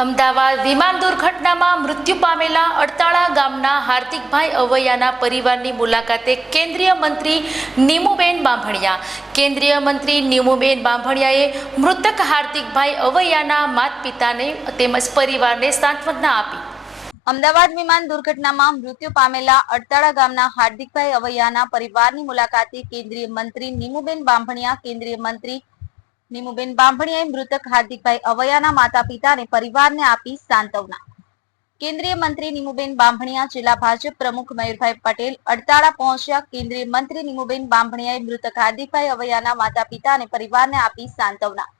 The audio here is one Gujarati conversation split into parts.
અમદાવાદ વિમાન દુર્ઘટનામાં મૃત્યુ પામેલા અડતાળા ગામના હાર્દિકભાઈ અવૈયાના પરિવારની મુલાકાતે કેન્દ્રીય મંત્રી નીમુબેન બાંભણિયા. કેન્દ્રીય મંત્રી નીમુબેન બાંભણિયાએ મૃતક હાર્દિકભાઈ અવૈયાના માત પિતાને તેમજ પરિવારને સાંત્વના આપી. અમદાવાદ વિમાન દુર્ઘટનામાં મૃત્યુ પામેલા અડતાળા ગામના હાર્દિકભાઈ અવૈયાના પરિવારની મુલાકાતે કેન્દ્રીય મંત્રી નીમુબેન બાંભણિયા, કેન્દ્રીય મંત્રી નીમુબેન બાંભણીયાએ મૃતક હાર્દિકભાઈ અવયાના માતા પિતાને પરિવારને આપી સાંત્વના. કેન્દ્રીય મંત્રી નીમુબેન બાંભણિયા, જિલ્લા ભાજપ પ્રમુખ મયુરભાઈ પટેલ અડતાળા પહોંચ્યા. કેન્દ્રીય મંત્રી નીમુબેન બાંભણિયાએ મૃતક હાર્દિકભાઈ અવૈયાના માતા પિતાને પરિવારને આપી સાંત્વના.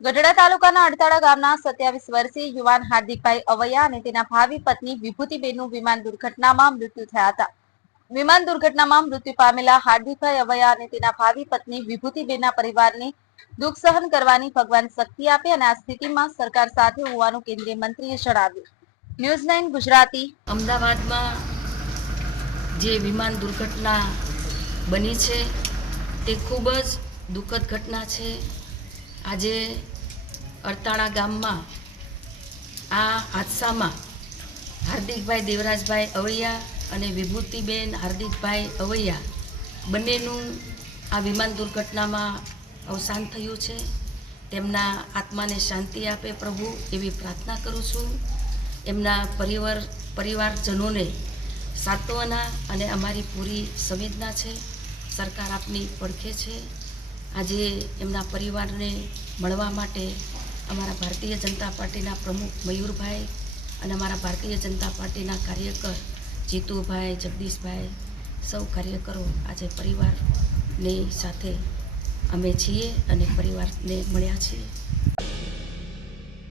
ગઢડા તાલુકાના અડતાળા ગામના સત્યાવીસ વર્ષીય યુવાન હાર્દિકભાઈ અવૈયા અને તેના ભાવિ પત્ની વિભૂતિબેનનું વિમાન દુર્ઘટનામાં મૃત્યુ થયા હતા. વિમાન દુર્ઘટનામાં મૃત્યુ પામેલા હાર્દિકભાઈ અવૈયા અને તેના ભાવિ પત્ની વિભૂતિબેનના પરિવારને દુઃખ સહન કરવાની ભગવાન શક્તિ આપે અને આ સ્થિતિમાં સરકાર સાથે હોવાનું કેન્દ્રીય મંત્રીએ જણાવ્યું. News nine Gujarati. અમદાવાદમાં જે વિમાન દુર્ઘટના બની છે, તે ખૂબ જ દુઃખદ ઘટના છે. આજે અડતાણા ગામમાં આ હાદસામાં હાર્દિકભાઈ દેવરાજભાઈ અવૈયા અને વિભૂતિબેન હાર્દિકભાઈ અવૈયા બંનેનું આ વિમાન દુર્ઘટનામાં અવસાન થયું છે. તેમના આત્માને શાંતિ આપે પ્રભુ એવી પ્રાર્થના કરું છું. એમના પરિવાર પરિવારજનોને સાંત્વના અને અમારી પૂરી સંવેદના છે. સરકાર આપની પડખે છે. આજે એમના પરિવારને મળવા માટે અમારા ભારતીય જનતા પાર્ટીના પ્રમુખ મયુરભાઈ અને અમારા ભારતીય જનતા પાર્ટીના કાર્યકર જીતુભાઈ જગદીશભાઈ સૌ કાર્યકરો આજે પરિવારની સાથે અમે છીએ અને પરિવારને મળ્યા છીએ.